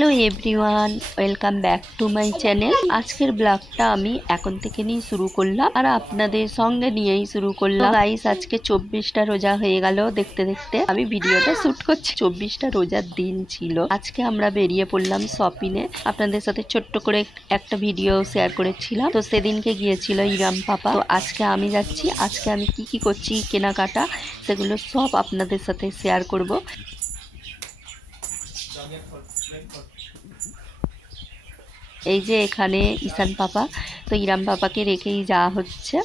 Hello everyone, welcome back to my channel. আজকের ব্লগটা আমি এখন থেকে নিয়ে শুরু করলাম আর আপনাদের সঙ্গে নিয়েই শুরু করলাম। গাইস, আজকে 24টা রোজা হয়ে গেল। দেখতে দেখতে আমি ভিডিওটা শুট করছি। 24টা রোজার দিন ছিল। আজকে আমরা বেরিয়ে পড়লাম শপিংয়ে। আপনাদের সাথে ছোট্ট করে একটা ভিডিও শেয়ার করেছিলাম, তো সেদিনকে গিয়েছিল ইরাম পাপা। তো আজকে আমি যাচ্ছি। আজকে আমি কি করছি কেনাকাটা, সেগুলো সব আপনাদের সাথে শেয়ার করব। এই যে এখানে ঈশান পাপা, তো ইরাম পাপাকে রেখেই যাওয়া হচ্ছে।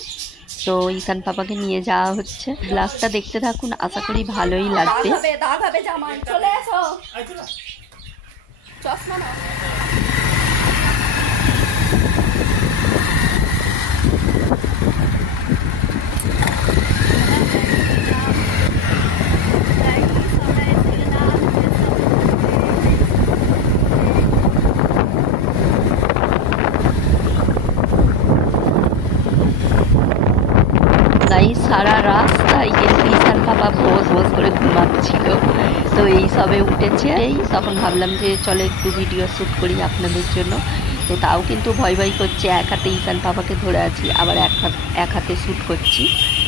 তো ঈশান পাপাকে নিয়ে যাওয়া হচ্ছে। ব্লগটা দেখতে থাকুন, আশা করি ভালোই লাগবে। সারা রাস্তায় কিন্তু ঈশান পাপা বস করে ঘুমাচ্ছিল। তো এই সবে উঠেছে। তখন ভাবলাম যে চলো একটু ভিডিও শ্যুট করি আপনাদের জন্য। তো তাও কিন্তু ভয় করছে। এক হাতে ঈশান পাপাকে ধরে আছি, আবার এক হাতে শ্যুট করছি।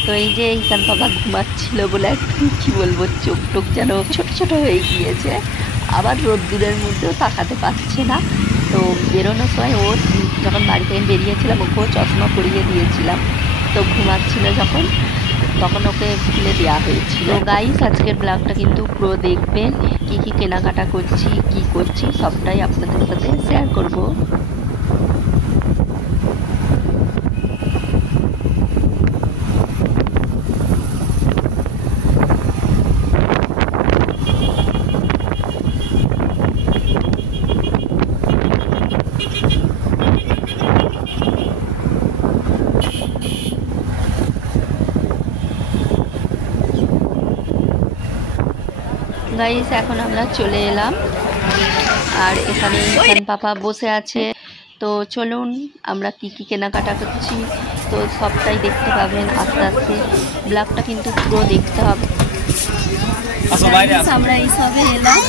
তো এই যে ঈশান পাপা ঘুমাচ্ছিল বলে একদম কী বলবো, চোখ টোক যেন ছোট ছোট হয়ে গিয়েছে। আবার রোদ্দুরের মধ্যেও তাকাতে পারছে না। তো বেরোনোর সময় ও যখন বাড়ি থেকে বেরিয়েছিলাম, ওকেও চশমা পরিয়ে দিয়েছিলাম। তো ঘুমাচ্ছিল যখন, তখন ওকে খুলে দেওয়া হয়েছিল। গাইস, আজকের ব্লগটা কিন্তু পুরো দেখবেন। কি কেনাকাটা করছি, কি করছি, সবটাই আপনাদের সাথে শেয়ার করব। গাইস, এখন আমরা চলে এলাম আর এখানে ঈশান পাপা বসে আছে। তো চলুন আমরা কি কেনাকাটা করছি, তো সবটাই দেখতে পাবেন আস্তে আস্তে। ব্লগটা কিন্তু পুরো দেখতে হবে। আমরা এই সবে এলাম।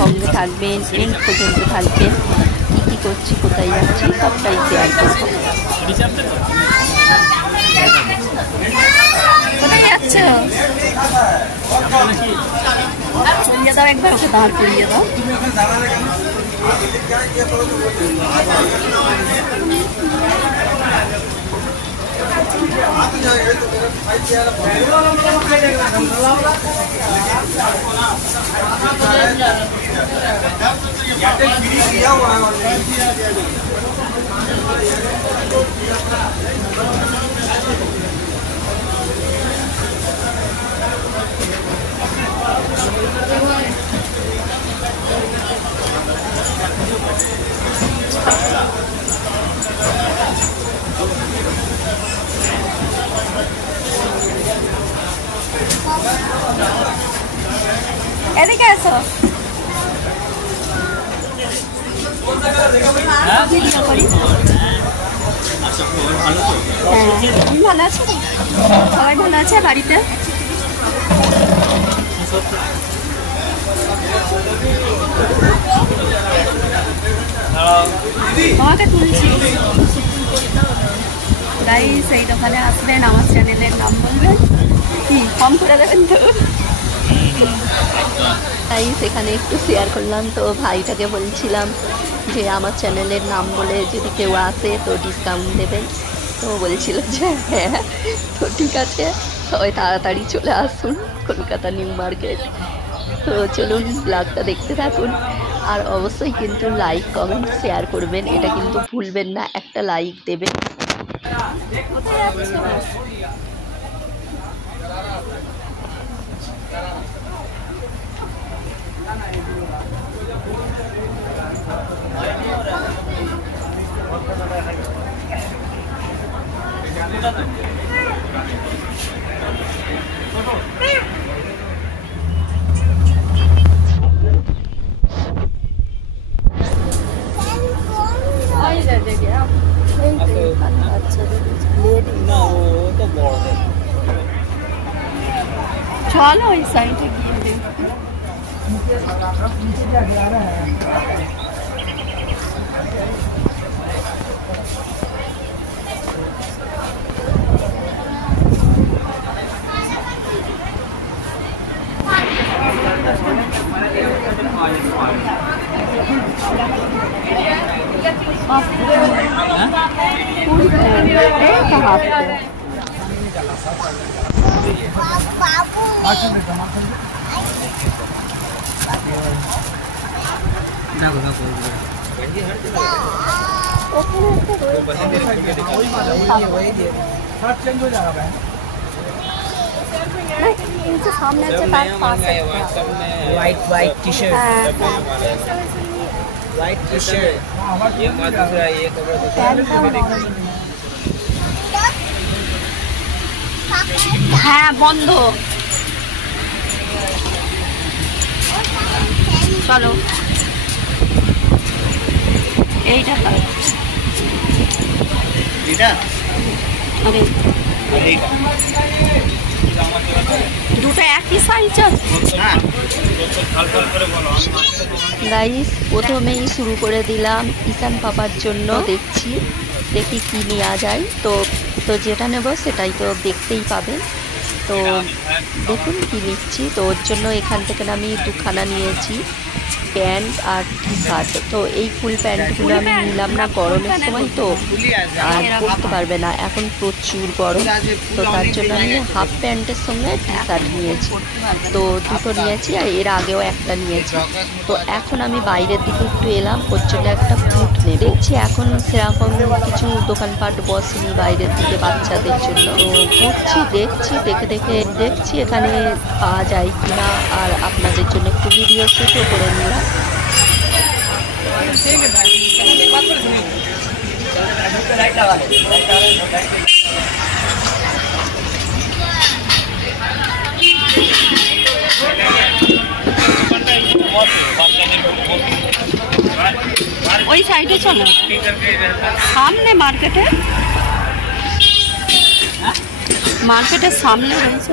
সঙ্গে থাকবেন, এন্ড পর্যন্ত থাকবেন। কি করছি, কোথায় যাচ্ছি, সবটাই শেয়ার করবো। কোথায় যাচ্ছ? করিয়ে দাও একবার, ওকে দাঁড় করিয়ে দাও। এদিকে আসো। ভালো আছো? সবাই ভালো আছে বাড়িতে? তোমাকে তুলছি। গাইস, এই দোকানে আসবেন, আমার চ্যানেলের নাম বলবেন, কি কম করে দেবেন তো। গাইস, এখানে একটু শেয়ার করলাম। তো ভাইটাকে বলছিলাম যে আমার চ্যানেলের নাম বলে যদি কেউ আসে তো ডিসকাউন্ট দেবেন। তো বলছিল যে হ্যাঁ, তো ঠিক আছে, সবাই তাড়াতাড়ি চলে আসুন কলকাতা নিউ মার্কেট। তো চলুন ব্লগটা দেখতে থাকুন, আর অবশ্যই কিন্তু লাইক কমেন্ট শেয়ার করবেন, এটা কিন্তু ভুলবেন না, একটা লাইক দেবেন। চলো এই সাইডে গিয়ে দেখি। सामने white T shirt white T shirt हाँ बंद चलो এইটা দুটো একই সাইজ গাইস প্রথমেই শুরু করে দিলাম ঈশান পাপার জন্য দেখছি দেখি কি নেওয়া যায় তো যেটা নেব সেটাই তো দেখতেই পাবেন তো দেখুন কি নিচ্ছি তো ওর জন্য এখান থেকে আমি দুখানা নিয়েছি প্যান্ট আর টি শার্ট তো এই ফুল প্যান্টগুলো আমি নিলাম না গরমের সময় তো আর পরতে পারবে না এখন প্রচুর গরম তো তার জন্য আমি হাফ প্যান্টের সঙ্গে টি শার্ট নিয়েছি তো দুটো নিয়েছি আর এর আগেও একটা নিয়েছি তো এখন আমি বাইরের দিকে একটু এলাম ওর জন্য একটা বুট নেব দেখছি এখন সেরকম কিছু দোকানপাট বসেনি বাইরের দিকে বাচ্চাদের জন্য তো ঘুরছি দেখছি এখানে পাওয়া যায় কিনা আর আপনাদের জন্য একটু ভিডিও শ্যুটও করে নিলাম ওই সাইডে চলো সামনে মার্কেটের সামনে রয়েছে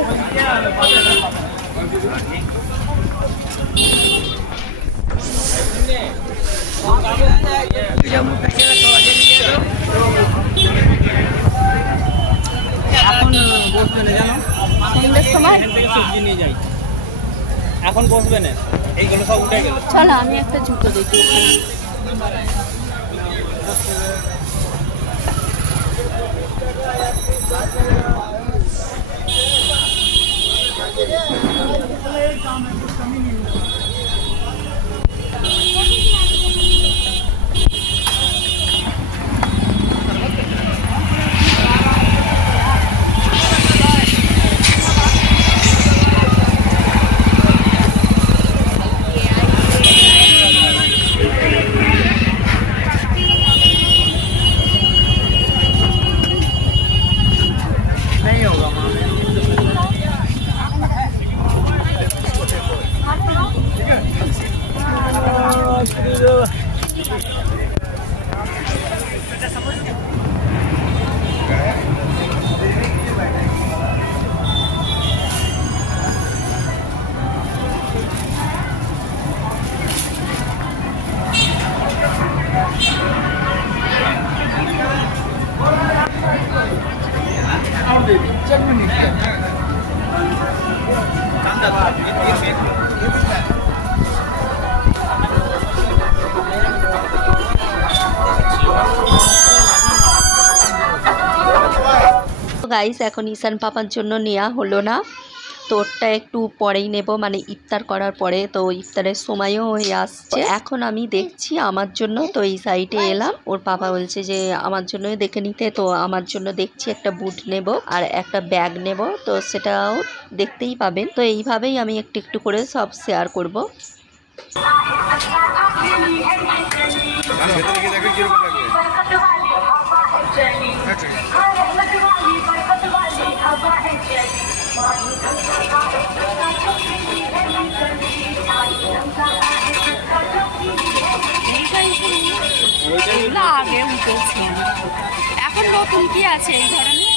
এখন বসবে না জানো সন্ধ্যের সময় সবজি নিয়ে যাই এখন বসবে না এইগুলো সব উঠে গেল চলো আমি একটা জুতো দেখি গাইস এখন ঈশান পাপার জন্য নেওয়া হলো না তো ওরটা একটু পরেই নেব মানে ইফতার করার পরে তো ইফতারের সময়ও হয়ে আসছে এখন আমি দেখছি আমার জন্য তো এই সাইডে এলাম ওর পাপা বলছে যে আমার জন্যই দেখে নিতে তো আমার জন্য দেখছি একটা বুট নেব আর একটা ব্যাগ নেব তো সেটাও দেখতেই পাবেন তো এইভাবেই আমি একটু একটু করে সব শেয়ার করব আগে উঠেছে এখন নতুন কি আছে এই ধরনের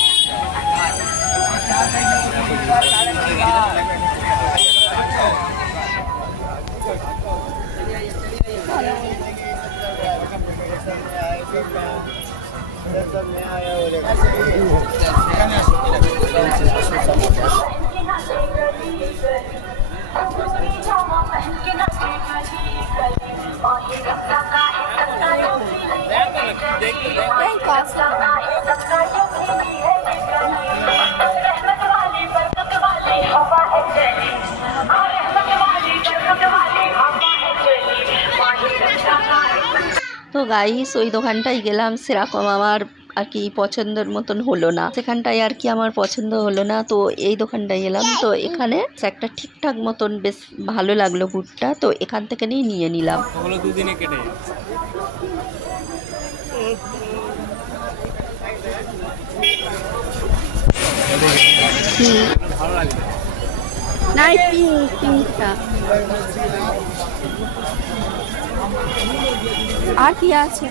তো গাইস ওই দোকানটাই গেলাম, সেরকম আমার আর কি পছন্দের মতন হলো না, সেখানটায় আর কি আমার পছন্দ হলো না। তো এই দোকানটায় এলাম, তো এখানে একটা ঠিকঠাক মতন বেশ ভালো লাগলো বুটটা, তো এখান থেকে নিয়ে নিলাম। ওগুলো দুদিনে কেটে যায়। ভালো লাগবে না পিঙ্কটা আর কি আছে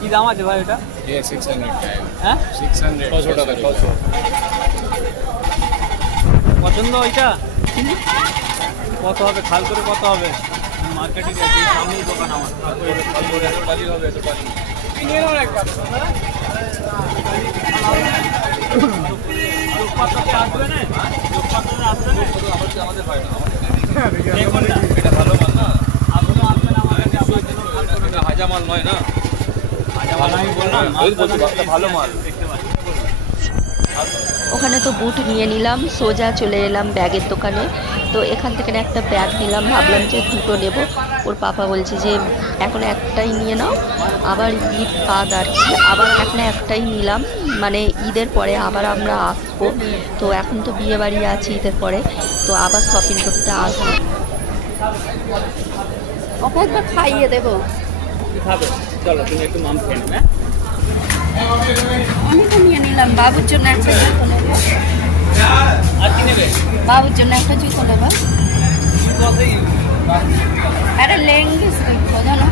কি দাম আছে ভাই ওটা? 600 হ্যাঁ 600 600 টাকা। পছন্দ ওইটা কত হবে? খাল করে কত হবে? মার্কেটিং সামনেই দোকান আমার। হবে তো পারি আসবে না, আমাদের হয় না, দেখুন না, এটা ভালো মাল না, আপনিও আসবেন আমার কাছে, আপনার জন্য এটা হাজা মাল নয় না, আমি বললাম ভালো মাল। দেখতে পাচ্ছি। ওখানে তো বুট নিয়ে নিলাম, সোজা চলে এলাম ব্যাগের দোকানে। তো এখান থেকে একটা ব্যাগ নিলাম, ভাবলাম যে দুটো নেব। ওর পাপা বলছে যে এখন একটাই নিয়ে নাও, আবার ঈদ বাদ আর কি, আবার এখন একটাই নিলাম, মানে ঈদের পরে আবার আমরা আসবো। তো এখন তো বিয়ে বাড়ি আছে ঈদের পরে, তো আবার শপিং করতে আসবো। ওকে একবার খাইয়ে দেবো। খাবে চলো, তুমি একটু মাম খেয়ে নেবে। আমি তো নিয়ে নিলাম, বাবুর জন্য একটা জুতো নেবো। আর কি নেবে? বাবুর জন্য একটা জুতো নেবো, একটা লেগিংস দেখবো জানো।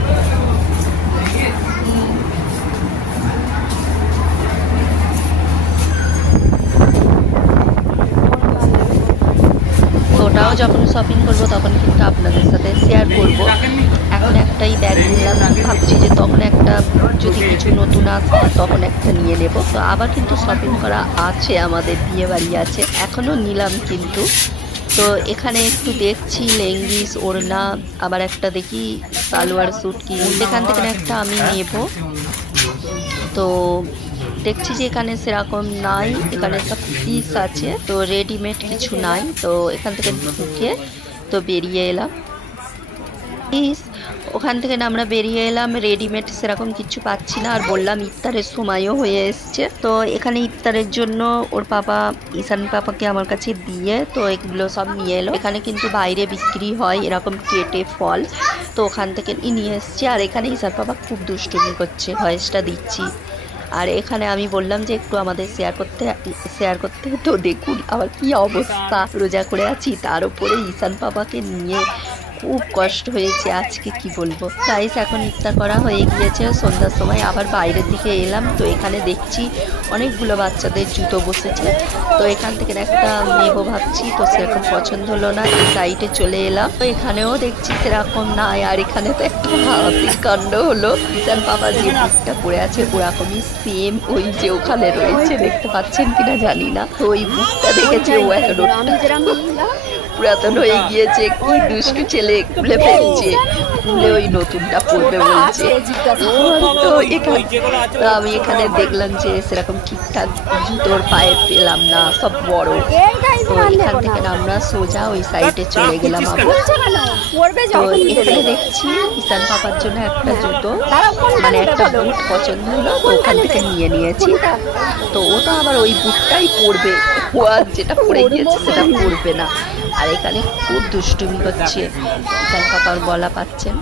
ওটাও যখন শপিং করবো তখন কিন্তু আপনাদের সাথে শেয়ার করব। এখন একটাই ব্যাগ নিলাম, ভাবছি যে তখন একটা যদি কিছু নতুন আসে তখন একটা নিয়ে নেব। তো আবার কিন্তু শপিং করা আছে, আমাদের বিয়ে বাড়ি আছে, এখনও নিলাম কিন্তু। তো এখানে একটু দেখছি লেগিংস, ওড়না, আবার একটা দেখি সালোয়ার স্যুট, কি এখান থেকে একটা আমি নেব। তো দেখছি যে এখানে সেরকম নাই, এখানে সব পিস আছে, তো রেডিমেড কিছু নাই। তো এখান থেকে ঢুকে তো বেরিয়ে এলাম। ওখান থেকে আমরা বেরিয়ে এলাম, রেডিমেড সেরকম কিছু পাচ্ছি না, আর বললাম ইফতারের সময়ও হয়ে এসছে। তো এখানে ইফতারের জন্য ওর পাপা, ঈশান পাপাকে আমার কাছে দিয়ে তো এগুলো সব নিয়ে এলো। এখানে কিন্তু বাইরে বিক্রি হয় এরকম কেটে ফল, তো ওখান থেকে নিয়ে এসছে। আর এখানে ঈশান পাপা খুব দুষ্টুমি করছে, ভয়েসটা দিচ্ছি। আর এখানে আমি বললাম যে একটু আমাদের শেয়ার করতে, তো দেখুন আমার কি অবস্থা, রোজা করে আছি, তার উপরে ঈশান পাপাকে নিয়ে খুব কষ্ট হয়েছে আজকে, কি বলবো। গাইস এখন ইফতার করা হয়ে গিয়েছে, সন্ধ্যার সময় আবার বাইরের দিকে এলাম। তো এখানে দেখছি অনেকগুলো বাচ্চাদের জুতো বসেছে, তো এখান থেকে একটা নেবো ভাবছি, তো সেরকম পছন্দ হলো না, এই সাইডে চলে এলাম। তো এখানেও দেখছি সেরকম নাই, আর এখানে তো একটা হাতির কাণ্ড হলো। ঈশান পাপা যে বুটটা পরে আছে ওরকমই সেম ওই যে ওখানে রয়েছে, দেখতে পাচ্ছেন কিনা জানি না। তো ওই বুটটা দেখেছে ও এখন পুরাতন হয়ে গিয়েছে, কি দুষ্টু ছেলে, খুলে ফেলছে, খুলে ওই নতুনটা পড়বে বলছে। তো আমি এখানে দেখলাম যে সেরকম ঠিকঠাক জুতোর পায়ে পেলাম না, সব বড়। তো এখান থেকে আমরা সোজা ওই সাইডে চলে গেলাম আবার। তো এখানে দেখছি ঈশান পাপার জন্য একটা জুতো, মানে একটা বুট পছন্দ হলো, তো ওখান থেকে নিয়ে নিয়েছি। তো ও তো আবার ওই বুটটাই পরবে, ও আর যেটা পরে গিয়েছে সেটা পরবে না। আর এখানে খুব দুষ্টুমি করছে, ঈশান পাপার গলা পাচ্ছেন।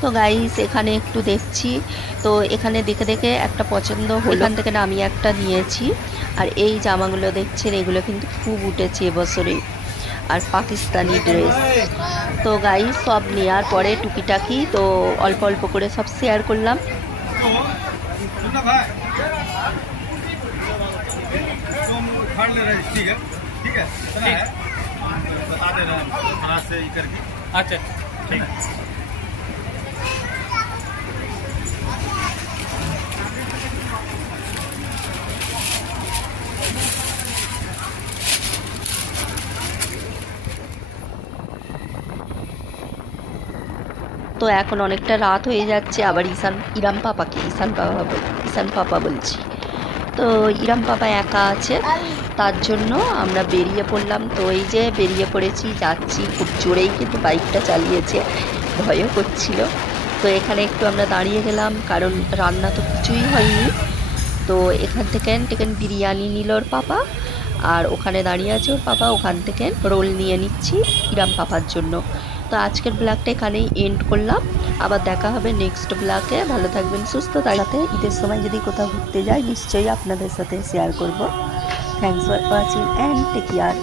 তো গাইস এখানে একটু দেখছি, তো এখানে দেখে দেখে একটা পছন্দ হলো, এখান থেকে আমি একটা নিয়েছি। আর এই জামাগুলো দেখছেন, এগুলো কিন্তু খুব উঠেছে এবছরে, আর পাকিস্তানি ড্রেস। তো গাইস সব নেওয়ার পরে টুকিটাকি তো অল্প অল্প করে সব শেয়ার করলাম। तुम उखाड़ ले रहे ठीक है ठीक है इतना है बता दे रहे हैं हाथ से ही करके अच्छा ठीक है। তো এখন অনেকটা রাত হয়ে যাচ্ছে, আবার ইরাম পাপা বলছি। তো ইরাম পাপা একা আছে, তার জন্য আমরা বেরিয়ে পড়লাম। তো এই যে বেরিয়ে পড়েছি, যাচ্ছি। খুব জোরেই কিন্তু বাইকটা চালিয়েছে, ভয়ও করছিল। তো এখানে একটু আমরা দাঁড়িয়ে গেলাম, কারণ রান্না তো কিছুই হয়নি। তো এখান থেকে বিরিয়ানি নিল ওর পাপা, আর ওখানে দাঁড়িয়ে আছে ওর পাপা, ওখান থেকে রোল নিয়ে নিচ্ছি ইরাম পাপার জন্য। তো আজকের ব্লগটা এখানেই এন্ড করলাম, আবার দেখা হবে নেক্সট ব্লগে। ভালো থাকবেন, সুস্থ থাকতে। ঈদের সময় যদি কোথাও ঘুরতে যাই নিশ্চয়ই আপনাদের সাথে শেয়ার করব। Thanks for watching and take care.